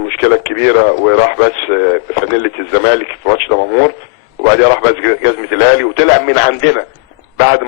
المشكله الكبيره وراح بس فانيله الزمالك في ماتش دمنهور، وبعدين راح بس جزمه الاهلي وطلع من عندنا بعد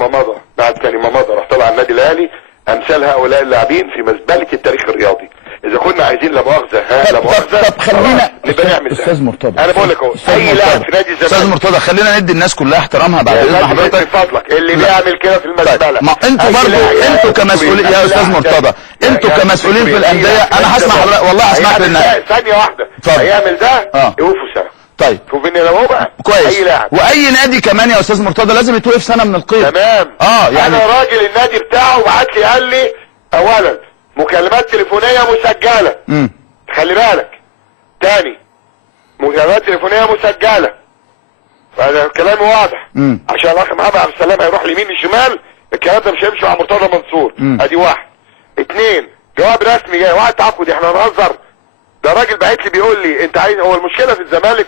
ثاني ما مضى راح طلع النادي الاهلي. امثال هؤلاء اللاعبين في مزبله التاريخ الرياضي. اذا كنا عايزين لا مؤاخذه لا مؤاخذه طب خلينا نبقى نعمل استاذ مرتضى، انا بقول لك اهو اي لاعب في نادي الزمالك. استاذ مرتضى خلينا ندي الناس كلها احترامها بعد اذن حضرتك من فضلك. اللي بيعمل كده في المزبله ما انتوا برضه انتوا كمسؤولين يا استاذ مرتضى، انتوا كمسؤولين في الانديه انا هسمع حضرتك والله هسمعك للناس ثانيه واحده هيعمل ده يوقفوا سنه. طيب شوف ان لو هو بقى كويس اي لاعب واي نادي كمان يا استاذ مرتضى لازم يتوقف سنه من القيد. تمام. يعني انا راجل النادي بتاعه بعت لي قال لي اولا مكالمات تليفونيه مسجله. خلي بالك. تاني مكالمات تليفونيه مسجله. فهذا كلامي واضح. عشان الاخ محمد عبد السلام هيروح اليمين الشمال الكلام ده مش هيمشي مع مرتضى منصور. ادي واحد. اتنين جواب رسمي جاي وقت تعاقد. احنا هنهزر؟ ده راجل بعت لي بيقول لي انت عايز. هو المشكله في الزمالك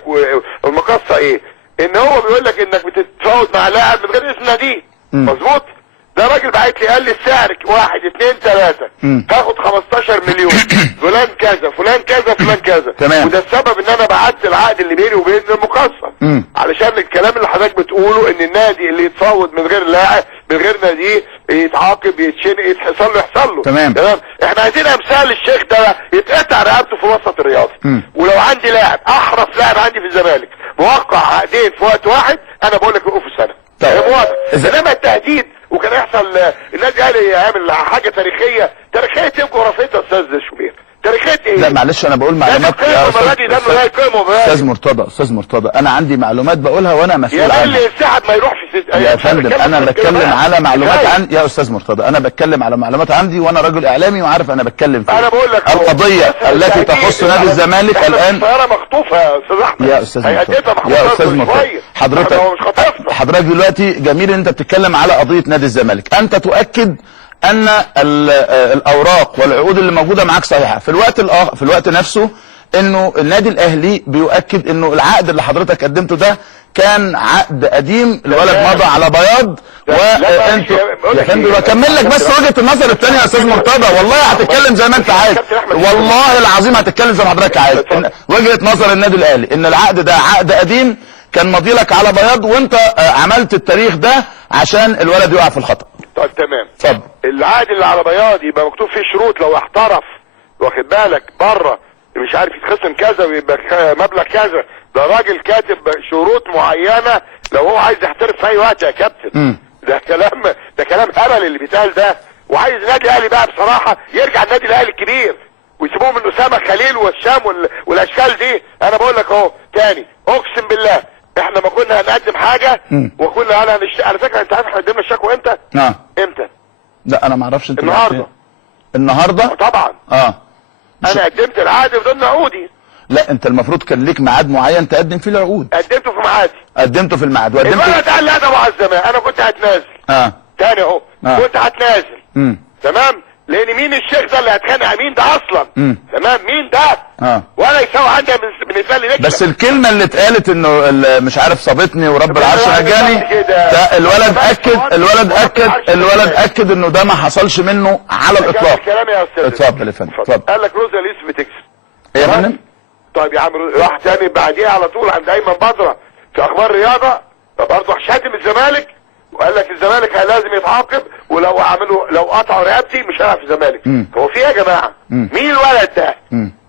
والمقصه ايه؟ ان هو بيقول لك انك بتتفاوض مع لاعب من غير اسم ناديه. مظبوط؟ ده راجل بعت لي قال لي السعر 1 2 3 هاخد 15 مليون فلان كذا فلان كذا فلان كذا. تمام. وده السبب ان انا بعت العقد اللي بيني وبين المقصه علشان الكلام اللي حضرتك بتقوله ان النادي اللي يتفاوض من غير لاعب من غير ناديه يتعاقب يتشنق يحصل له. تمام. احنا عايزين امثال الشيخ ده يتقطع رقبته في الوسط الرياضي. ولو عندي لاعب احرف لاعب عندي في الزمالك موقع عقدين في وقت واحد انا بقول لك وقفوا سنه. طيب. انما التهديد وكان يحصل النادي الاهلي يعمل حاجه تاريخيه تبقى جغرافيه يا استاذ شوبير. تاريخيه ايه؟ لا معلش انا بقول معلومات يا استاذ مرتضى انا عندي معلومات بقولها وانا مسؤول عنها. يا اللي السحب ما يروحش يا فندم انا بتكلم على معلومات يا استاذ مرتضى انا بتكلم على معلومات عندي وانا راجل اعلامي وعارف انا بتكلم فيه. انا بقول لك القضيه التي تخص نادي الزمالك الان الطياره مخطوفه يا استاذ احمد. يا استاذ مرتضى حضرتك دلوقتي جميل انت بتتكلم على قضيه نادي الزمالك. انت تؤكد ان الاوراق والعقود اللي موجوده معاك صحيحه. في الوقت نفسه انه النادي الاهلي بيؤكد انه العقد اللي حضرتك قدمته ده كان عقد قديم، الولد مضى على بياض. وانتوا يا فندم بكمل لك بس وجهه النظر الثانيه يا استاذ مرتضى. والله هتتكلم زي ما انت عايز، والله العظيم هتتكلم زي ما حضرتك عايز. وجهه نظر النادي الاهلي ان العقد ده عقد قديم كان ماضي لك على بياض وانت عملت التاريخ ده عشان الولد يقع في الخطأ. طيب تمام. اتفضل. العقد اللي على بياض يبقى مكتوب فيه شروط لو احترف واخد بالك بره مش عارف يتخصم كذا ويبقى مبلغ كذا. ده راجل كاتب شروط معينه لو هو عايز يحترف في اي وقت يا كابتن. ده كلام هبل اللي بيتقال ده. وعايز النادي الاهلي بقى بصراحه يرجع النادي الاهلي الكبير ويسيبوه من اسامه خليل والشام والاشكال دي. انا بقول لك اهو تاني اقسم بالله احنا ما كنا هنقدم حاجه وكنا على فكره انت عارف احنا قدمنا الشكوى امتى؟ امتى؟ لا انا ما اعرفش. انت النهارده طبعا. انا قدمت العقد ضمن عقودي. لا انت المفروض كان ليك ميعاد معين تقدم فيه العقود. قدمته في ميعادي. قدمته في الميعاد الولد قال لي ادب على الزمان انا كنت هتنازل. تاني اهو كنت هتنازل. تمام. لان مين الشيخ ده اللي هتخانق مين ده اصلا؟ تمام مين ده؟ ولا يساوي عندي بالنسبه لي نكسب. بس الكلمه اللي اتقالت انه مش عارف صابتني ورب العرش نجاني الولد اكد انه ده ما حصلش منه على الاطلاق. الكلام يا استاذ. اتفضل يا فندم اتفضل. قال لك روزا ليس بتكسب. ايه يا فندم؟ طيب يا عم راح تاني بعديها على طول عند ايمن بدره في اخبار رياضه برضه شاتم الزمالك وقال لك الزمالك لازم يتعاقب لو قطعوا رقبتي مش هلعب في الزمالك. هو في ايه يا جماعه؟ مين الولد ده؟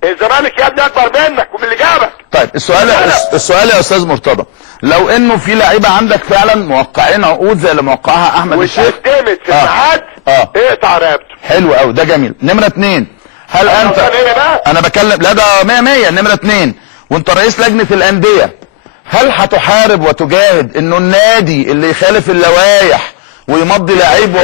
الزمالك يا ابني اكبر منك ومن اللي جابك. طيب السؤال يا استاذ مرتضى لو انه في لعيبه عندك فعلا موقعين عقود زي اللي موقعها احمد الشيخ وقدمت في الميعاد اقطع رقبته. حلو قوي ده جميل. نمره 2 هل انت انا بكلم لا ده 100 نمره 2 وانت رئيس لجنه الانديه هل هتحارب وتجاهد انه النادي اللي يخالف اللوائح ويمضي لعيب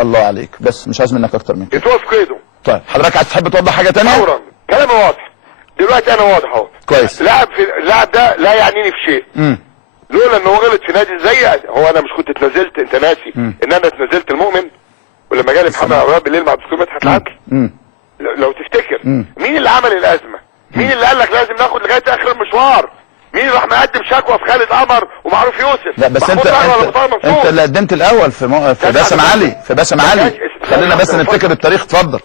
الله عليك بس مش عايز منك اكتر من كده. يتوقف قيده. طيب حضرتك عايز تحب توضح حاجه ثانيه؟ فورا كلامي واضح. دلوقتي انا واضح اهو. كويس. اللاعب ده لا يعنيني في شيء. لولا ان هو غلط في نادي زي هو انا مش كنت اتنازلت انت ناسي ان انا اتنازلت المؤمن ولما جالي محمد عبد بالليل مع الدكتور مدحت العدل لو تفتكر مين اللي عمل الازمه؟ مين اللي قال لك لازم ناخد لغايه اخر المشوار؟ مين اللي راح مقدم شكوى في خالد قمر ومعروف يوسف؟ لا بس انت اللي قدمت الاول في باسم علي خلينا بس نفتكر التاريخ. اتفضل.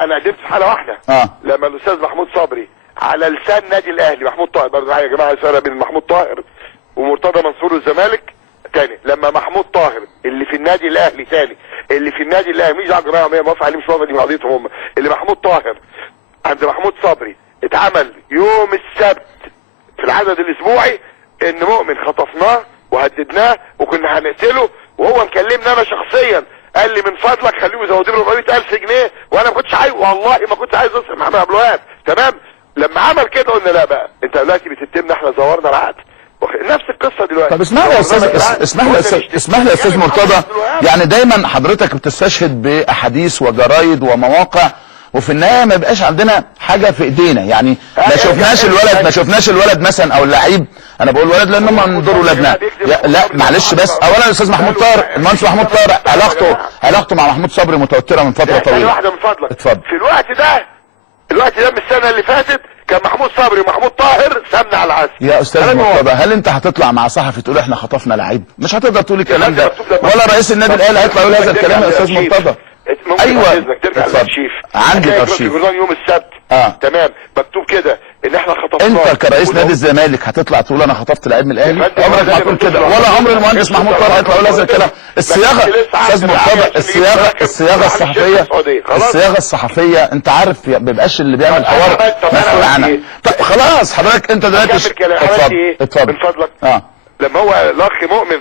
انا قدمت في حاله واحده لما الاستاذ محمود صبري على لسان نادي الاهلي محمود طاهر، برضه يا جماعه فرق بين محمود طاهر ومرتضى منصور الزمالك. تاني لما محمود طاهر اللي في النادي الاهلي، تاني اللي في النادي الاهلي مش دعوه يا جماعه موافق عليه مش موافق، دي قضيتهم هم. اللي محمود طاهر عند محمود صبري اتعمل يوم السبت في العدد الاسبوعي ان مؤمن خطفناه وهددناه وكنا هنقتله، وهو مكلمني انا شخصيا قال لي من فضلك خليه يزودوا له 400,000 جنيه، وانا ما كنتش عايز، والله ما كنت عايز اصرف محمد عبد الوهاب. تمام. لما عمل كده قلنا لا بقى انت دلوقتي بتتمنا احنا زورنا العقد. نفس القصه دلوقتي. طب اسمح لي يا استاذ، اسمح لي يا استاذ مرتضى، يعني دايما حضرتك بتستشهد باحاديث وجرايد ومواقع، وفي النهايه ما بقاش عندنا حاجه في ايدينا، يعني ما شفناش الولد مثلا او اللعيب، انا بقول ولد لان هم من دور ولادنا. لا معلش بس اولا الاستاذ محمود طاهر، المهندس محمود طاهر علاقته مع محمود صبري متوتره من فتره طويله. واحده من فضلك اتفضل. في الوقت ده من السنه اللي فاتت كان محمود صبري ومحمود طاهر سمنه على العسل. يا استاذ مرتضى، هل انت هتطلع مع صحفي تقول احنا خطفنا لعيب؟ مش هتقدر تقول الكلام ده، ولا رئيس النادي الاهلي هيطلع يقول هذا الكلام يا استاذ مرتضى. ايوه ترجع للارشيف، عندي الارشيف يوم السبت. تمام مكتوب كده ان احنا خطفناه. انت كرئيس نادي الزمالك هتطلع تقول انا خطفت لعيب من الاهلي؟ عمرك ما هتقول كده، ولا عمر المهندس محمود طاهر هيطلع يقول هذا الكلام. الصياغه استاذ مرتضى، الصياغه الصحفيه انت عارف ما بيبقاش اللي بيعمل حوار مسؤول عنها. طب خلاص حضرتك انت دلوقتي اتفضل من فضلك. لما هو الاخ مؤمن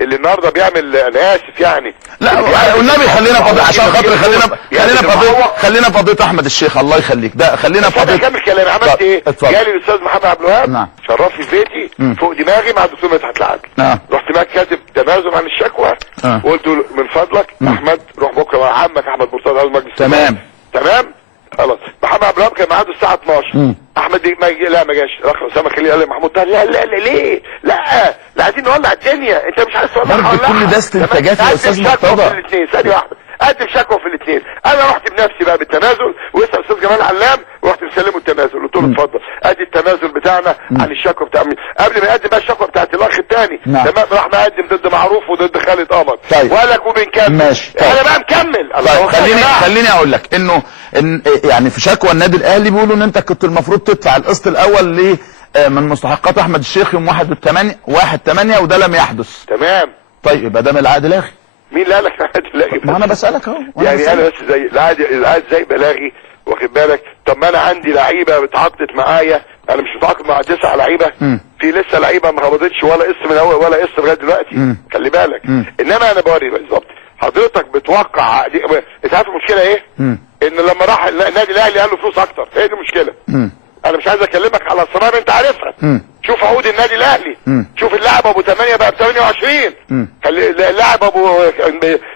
اللي النهارده بيعمل، انا اسف يعني، لا والنبي خلينا فاضي عشان خاطر خلينا فضيله احمد الشيخ الله يخليك، ده خلينا فضيله. اكمل كلامي. عملت ايه؟ جالي الاستاذ محمد عبد الوهاب شرفني في بيتي فوق دماغي مع الدكتور مدحت العدل. رحت معاك كاتب تنازل عن الشكوى وقلت له من فضلك احمد روح بكره مع عمك احمد مرتضى عضو مجلس. تمام خلاص. محمد عبد الوهاب كان ميعاده الساعه 12. احمد لا ما جاش. الاخ اسامه خليل قال لي محمود طاهر لا ليه؟ لا عايزين نولع الدنيا، انت مش عايز تولع. برضه كل ده استنتاجات يا استاذ مرتضى. ثانيه واحده، قدم شكوى في الاثنين. انا رحت بنفسي بقى بالتنازل، واسال الاستاذ جمال علام، ورحت مسلمه التنازل، قلت له اتفضل ادي التنازل بتاعنا عن الشكوى بتاع مين، قبل ما يقدم بقى الشكوى بتاعت الاخ الثاني. تمام. راح مقدم ضد معروف وضد خالد قمر. طيب ولك وبنكمل. ماشي. انا بقى مكمل. طيب خليني اقول لك انه يعني في شكوى النادي الاهلي بيقولوا ان انت كنت المفروض تدفع القسط الاول من مستحقات احمد الشيخ يوم 1/8 وده لم يحدث. تمام. طيب يبقى ده من العقد لاغي. مين اللي قال لك العقد لاغي؟ ما انا بسالك اهو. يعني انا بس زي العقد زي بلاغي، واخد بالك؟ طب ما انا عندي لعيبه اتعاقدت معايا، انا مش متعاقد مع 9 لعيبه، في لسه لعيبه ما هبطتش ولا قسط من اول ولا قسط لغايه دلوقتي. خلي بالك. انما انا بوري بالظبط حضرتك بتوقع انت عارف المشكله ايه؟ ان لما راح النادي الاهلي قال له فلوس اكتر، هي دي المشكله. انا مش عايز اكلمك على اسرار انت عارفها. شوف عقود النادي الاهلي، شوف اللاعب ابو 8 بقى ب 28، اللاعب ابو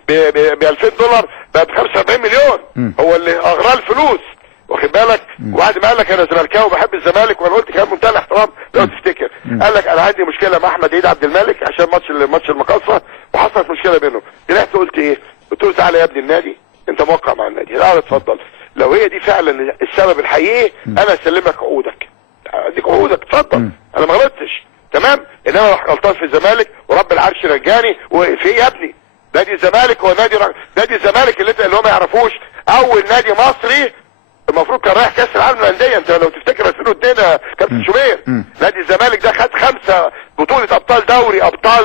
ب 2000 دولار بقى ب 45 مليون. هو اللي اغراه الفلوس، واخد بالك؟ وبعد ما قال لك انا زملكاوي وبحب الزمالك، وانا قلت كلام منتهى الاحترام لو تفتكر، قال لك انا عندي مشكله مع احمد عيد عبد الملك عشان ماتش المقاصه، وحصلت مشكله بينهم. طلعت قلت ايه؟ قلت له تعالى يا ابني النادي، انت موقع مع النادي، تعالى اتفضل، لو هي دي فعلا السبب الحقيقي انا اسلمك عقودك، اديك عقودك اتفضل، انا ما غلطتش. تمام. انما راح غلطان في الزمالك ورب العرش رجاني. وفي يا ابني نادي الزمالك هو نادي الزمالك اللي هم ما يعرفوش، اول نادي مصري المفروض كان رايح كاس العالم للانديه. انت لو تفتكر 2002 كابتن شوبير، نادي الزمالك ده خد 5 بطوله ابطال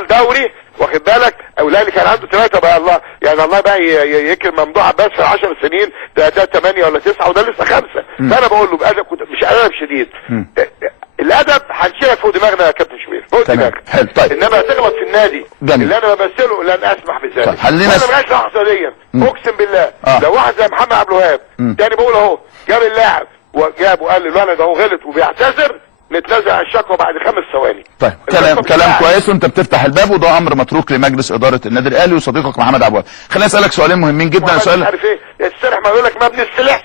دوري، واخد بالك؟ او الاهلي كان عنده 3 بقى، الله يعني الله بقى يكرم ممدوح عباس في 10 سنين، ده 8 ولا 9 وده لسه 5. فانا بقول له بادب، مش ادب شديد، الادب هنشيلك فوق دماغنا يا كابتن شوبير، فوق دماغك. طيب. انما تغلط في النادي اللي انا بمثله لن اسمح بذلك. طيب. انا مش اقصديا، اقسم بالله لو واحد زي محمد عبد الوهاب تاني بقول اهو جاب اللاعب وجاب وقال لي الولد اهو غلط وبيعتذر، نتنازع عن الشكوى بعد 5 ثواني. طيب كلام كويس، وانت بتفتح الباب، وده امر متروك لمجلس اداره النادي الاهلي وصديقك محمد عبد الوهاب. خليني اسالك سؤالين مهمين جدا. سؤال عارف ايه؟ السرح ما يقول لك ما بنستلحش.